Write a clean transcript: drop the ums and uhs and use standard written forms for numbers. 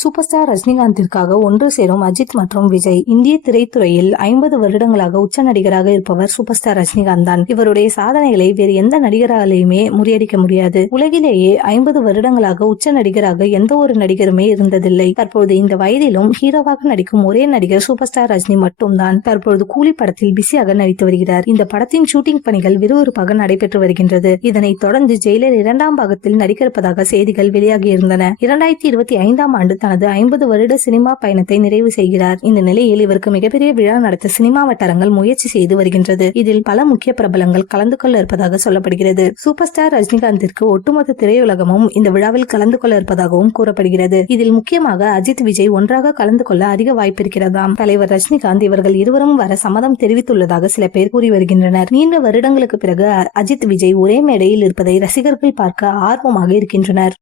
Super star ரஜினிகாந்திற்காக ஒன்று சேரும் அஜித் மற்றும் விஜய். இந்திய திரைத்துறையில் 50 வருடங்களாக உச்ச நடிகராக இருப்பவர் சூப்பர் ஸ்டார் ரஜினிகாந்த் தான். இவருடைய சாதனைகளை வேறு எந்த நடிகராலையுமே முறியடிக்க முடியாது. உலகிலேயே 50 வருடங்களாக உச்ச நடிகராக எந்த ஒரு நடிகருமே இருந்ததில்லை. தற்போது இந்த வயதிலும் ஹீரோவாக நடிக்கும் ஒரே நடிகர் சூப்பர் ஸ்டார் ரஜினி மட்டும்தான். தற்போது கூலி படத்தில் பிஸியாக நடித்து வருகிறார். இந்த படத்தின் ஷூட்டிங் பணிகள் விறுவிறுப்பாக நடைபெற்று வருகின்றது. இதனைத் தொடர்ந்து ஜெயிலர் 2ஆம் பாகத்தில் நடிக்க இருப்பதாக செய்திகள் வெளியாகியிருந்தன. 2025ஆம் ஆண்டு தனது 50 வருட சினிமா பயணத்தை நிறைவு செய்கிறார். இந்த நிலையில் இவருக்கு மிகப்பெரிய விழா நடத்த சினிமா வட்டாரங்கள் முயற்சி செய்து வருகின்றது. இதில் பல முக்கிய பிரபலங்கள் கலந்து கொள்ள இருப்பதாக சொல்லப்படுகிறது. சூப்பர் ஸ்டார் ரஜினிகாந்திற்கு ஒட்டுமொத்த திரையுலகமும் இந்த விழாவில் கலந்து கொள்ள இருப்பதாகவும் கூறப்படுகிறது. இதில் முக்கியமாக அஜித், விஜய் ஒன்றாக கலந்து கொள்ள அதிக வாய்ப்பு இருக்கிறதாம். தலைவர் ரஜினிகாந்த் இவர்கள் இருவரும் வர சம்மதம் தெரிவித்துள்ளதாக சில பேர் கூறி வருகின்றனர். நீண்ட வருடங்களுக்கு பிறகு அஜித், விஜய் ஒரே மேடையில் இருப்பதை ரசிகர்கள் பார்க்க ஆர்வமாக இருக்கின்றனர்.